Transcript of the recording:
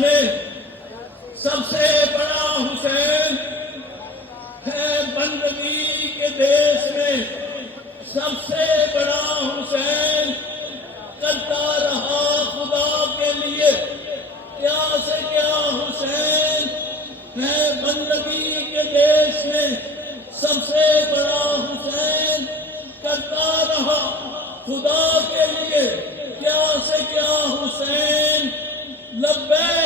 में सबसे बड़ा हुसैन है, बंदगी के देश में सबसे बड़ा हुसैन करता रहा खुदा के लिए क्या से क्या हुसैन है, बंदगी के देश में सबसे बड़ा हुसैन करता रहा खुदा के लिए क्या से क्या हुसैन। लब्बैक